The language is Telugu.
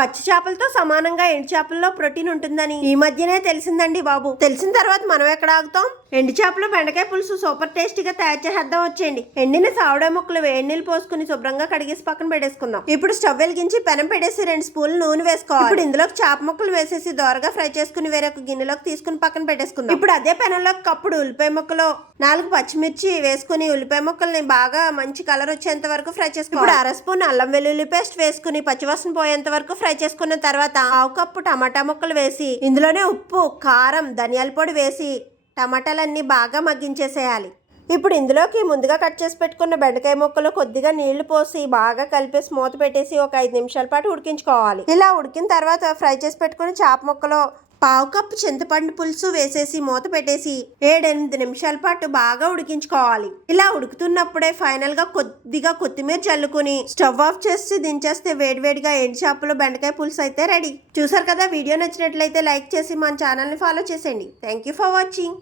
పచ్చి చేపలతో సమానంగా ఎండు చేపల్లో ప్రోటీన్ ఉంటుందని ఈ మధ్యనే తెలిసిందండి బాబు. తెలిసిన తర్వాత మనం ఎక్కడ ఆగుతాం? ఎండు చేపలు బెండకాయ పులుసు సూపర్ టేస్టీగా తయారు చేసేద్దాం వచ్చేయండి. ఎండిన సావడాయ ముక్కలు వేడి నీళ్ళు పోసుకుని శుభ్రంగా కడిగేసి పక్కన పెట్టేసుకుందాం. ఇప్పుడు స్టవ్ వెలిగించి పెనం పెట్టేసి 2 స్పూన్లు నూనె వేసుకోవాలి. ఇప్పుడు ఇందులోకి చేప ముక్కలు వేసేసి దోరగా ఫ్రై చేసుకుని వేరొక గిన్నెలోకి తీసుకుని పక్కన పెట్టేసుకుందాం. ఇప్పుడు అదే పెనంలో కప్పుడు ఉల్లిపాయ ముక్కలు 4 పచ్చిమిర్చి వేసుకుని ఉల్లిపాయ ముక్కల్ని బాగా మంచి కలర్ వచ్చేంత వరకు ఫ్రై చేసుకోవాలి. ఇప్పుడు 1/2 స్పూన్ అల్లం వెల్లుల్లి పేస్ట్ వేసుకుని పచ్చివాసన పోయేంత వరకు ఫ్రై చేసుకున్న తర్వాత 1/2 కప్పు టమాటా ముక్కలు వేసి ఇందులోనే ఉప్పు, కారం, ధనియాల పొడి వేసి టమాటాలన్నీ బాగా మగ్గించేసేయాలి. ఇప్పుడు ఇందులోకి ముందుగా కట్ చేసి పెట్టుకున్న బెండకాయ ముక్కలు కొద్దిగా నీళ్లు పోసి బాగా కలిపేసి మూత పెట్టేసి ఒక 5 నిమిషాల పాటు ఉడికించుకోవాలి. ఇలా ఉడికిన తర్వాత ఫ్రై చేసి పెట్టుకున్న చేప ముక్కలు 1/2 కప్పు చింతపండు పులుసు వేసేసి మూత పెట్టేసి 7-8 నిమిషాల పాటు బాగా ఉడికించుకోవాలి. ఇలా ఉడుకుతున్నప్పుడే ఫైనల్ గా కొద్దిగా కొత్తిమీర చల్లుకుని స్టవ్ ఆఫ్ చేసి దించేస్తే వేడివేడిగా ఎండు చేపలు బెండకాయ పులుసు అయితే రెడీ. చూసారు కదా, వీడియో నచ్చినట్లయితే లైక్ చేసి మన ఛానల్ని ఫాలో చేసేయండి. Thank you for watching.